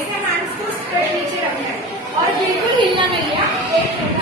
ऐसे हैंड्स को स्प्रेड नीचे रखना है और बिल्कुल हिलना नहीं है। एक